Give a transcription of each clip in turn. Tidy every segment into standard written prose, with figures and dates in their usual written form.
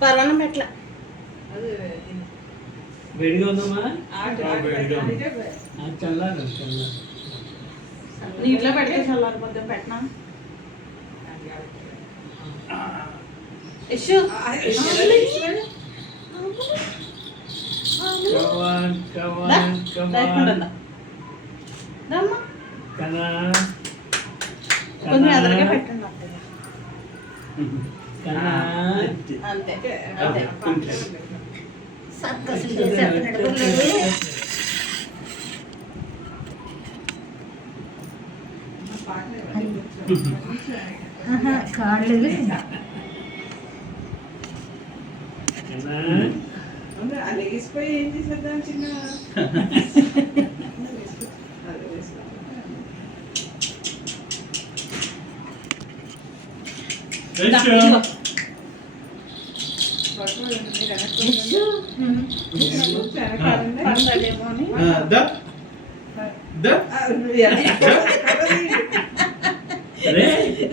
పర్వాలం పెట్ల వేడిగా ఉందమ్మా చల్లారు నీటిలో పెడితే చల్లారిపోద్దాం పెట్టనా యశు కొంచెం ఎదరగా పెట్టండి అంతే అంతే సర్కస్లు చేసేస్తున్నాడు కాళ్ళు అలగిసిపోయి ఏం చేసేద్దాం చిన్న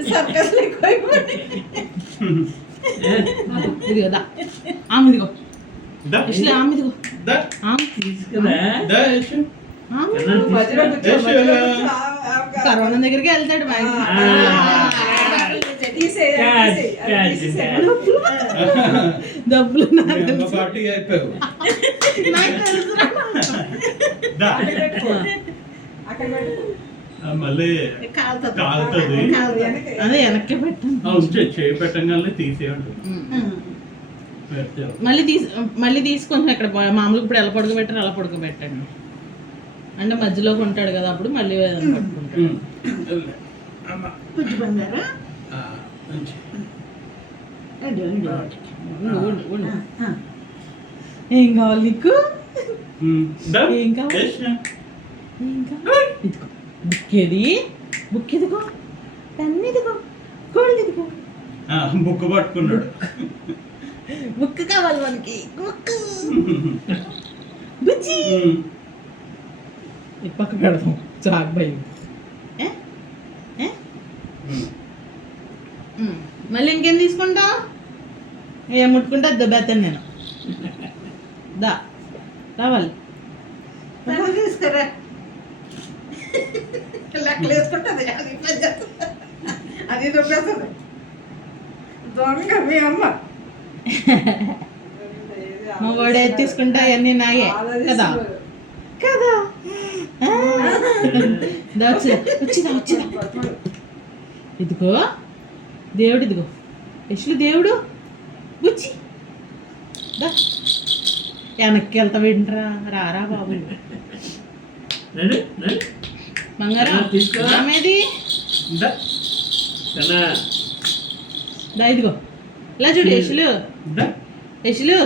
సర్కస్లు ఎక్కువైపోయి ఇది కదా ఆమె ఇదిగో ఆమె ఇదిగో కరోనా దగ్గరికి వెళ్తాడు డబ్బులు మళ్ళీ అదే వెనక్కి పెట్టండి చేయి పెట్టగానే తీసేయండి మళ్ళీ తీసుకొని ఇక్కడ మామూలుగా ఇప్పుడు ఎలా పడుకోబెట్టారు అలా పడుకోబెట్టండి అంటే మధ్యలోకి ఉంటాడు కదా అప్పుడు మళ్ళీ పట్టుకుంటాడు ఏం కావాలి నీకు ఏం కావాలి ఇదిగో బుక్ ఏది బుక్ ఇదిగో పెన్ ఇదిగో గోల్డ్ ఇదిగో బుక్ పట్టుకున్నాడు బుక్ కావాలి మనకి బుక్ బుజ్జి ఈ పక్క పెడదాం చాక్ భయం మళ్ళీ ఇంకేం తీసుకుంటావు ఏం ముట్టుకుంటా దెబ్బేస్తాను నేను దా రావాలి తీసుకురా లెక్కలు వేసుకుంటుంది అది దొబ్బేస్తుంది దొంగ మీ అమ్మ మా వాడు ఏది తీసుకుంటా అవన్నీ నాయే కదా కదా వచ్చిదా వచ్చిదా ఇదిగో దేవుడు ఇదిగో యశ్లు దేవుడు బుచ్చి వెనక్కి వెళ్తా వింటరా రారా బాబు బంగారం ఆమెది దా ఇదిగో ఇలా చూడు యశ్లు యశ్లు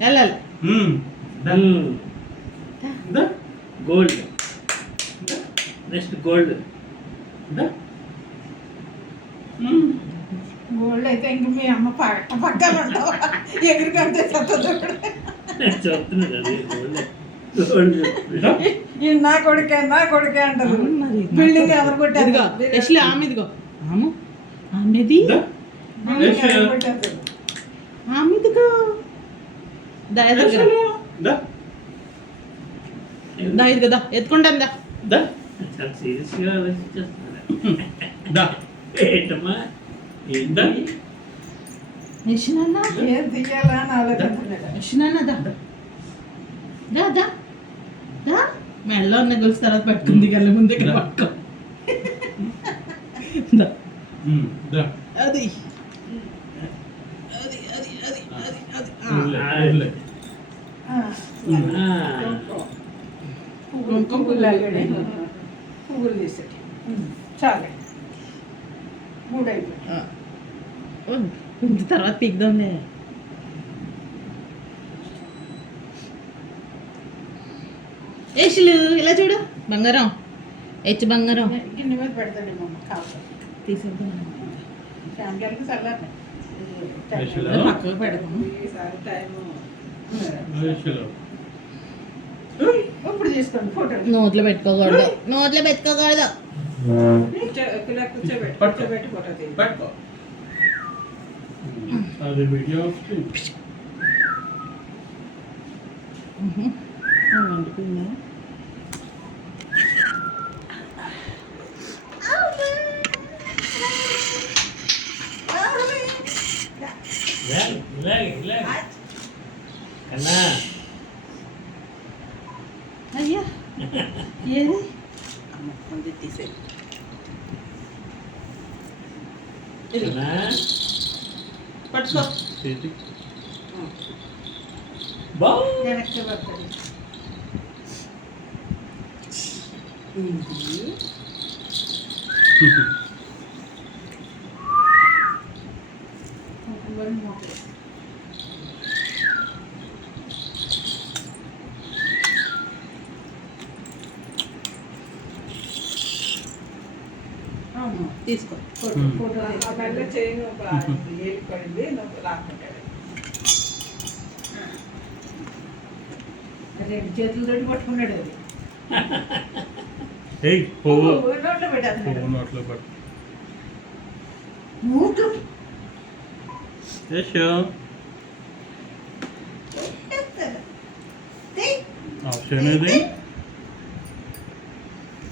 వెళ్ళాలి గోల్డ్ నెక్స్ట్ గోల్డ్ గోల్డ్ అయితే ఇంక మీ అమ్మ పక్కన ఉంటావు ఎగురికంటే నా కొడుకే అంటారు బిల్డింగ్ ఎవరు కొట్టారు యశ్లు ఆమె ఇదిగో ఆమెది ఆమెదిగో దా ఇదిగో దా ఎత్తుకుంటాను దా సీరియస్గా ఏంటమ్మా ఏందా యశ్నాన్న ఏం తీయాలా అని ఆలోచిస్తున్నాడు యశ్నాన్న దా దా దా దా మెడలో ఉన్న గొలుసు తర్వాత పట్టుకుంది కళ్ళ ముందు ఇక్కడ పట్టుకో అది అది అది అది అది అది పువ్వులు తీసేటి చాలు మూడు అయిపోయి తర్వాత తీద్దాంలే యశ్లు ఇలా చూడు బంగారం గిన్నె మీద పెడతాడు మమ్మ కావాలి తీసేద్దాం ఫ్యామిలీకి చల్లారి యశులో? అది పక్కకు పెడతాం. ఈసారి టైము యశులో. ఇప్పుడు తీసుకోండి ఫోటో నోట్లో పెట్టుకోకూడదు, నోట్లో పెట్టుకోకూడదు. కూర్చోబెట్టి పట్టుకో. కూర్చోబెట్టి ఫోటో తీయండి. పట్టుకో. అది వీడియో వండుకుందా? కన్నా అయ్యా ఏది అమ్మ, ముందు తీసేయి. కన్నా పట్టుకో. చేతి బాగుంది. వెనక్కి పడుతుంది. ఇది కుంకుమ మూట. అవును, తీసుకో ఫోటో ఫోటో ఆ మెల్ల చైన్ ఒక ఏలు పడింది నువ్వు లాక్కుంటాడు. రెండు చేతులతో పట్టుకున్నాడు అది. ఏయ్ పువ్వు నోట్లో పెట్టేస్తున్నాడు. పువ్వు నోట్లో పట్టు. మూటు యశు పెట్టేస్తాడు. ఆప్షన్ ఇది